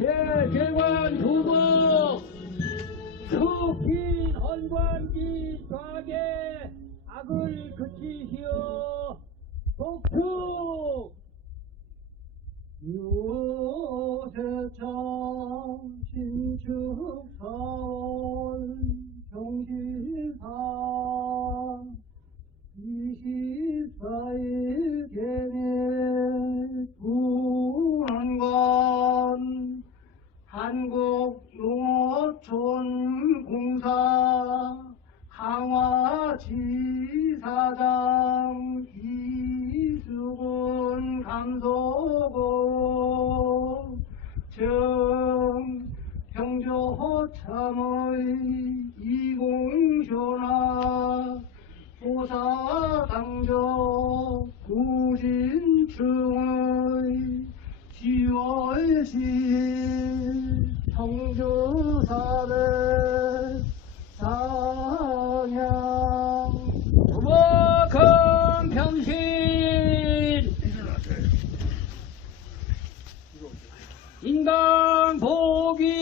제재관 후보 수핀 헌관기 좌계 악을 그치시어 독투 요새참 신축사 한국 농어촌 공사 강화 지사장 이수근 감소고 정 평조참의 이공쇼나 조사당적 구진충의 지월시 성주산을 상향. 부박한 평신! 인간 복이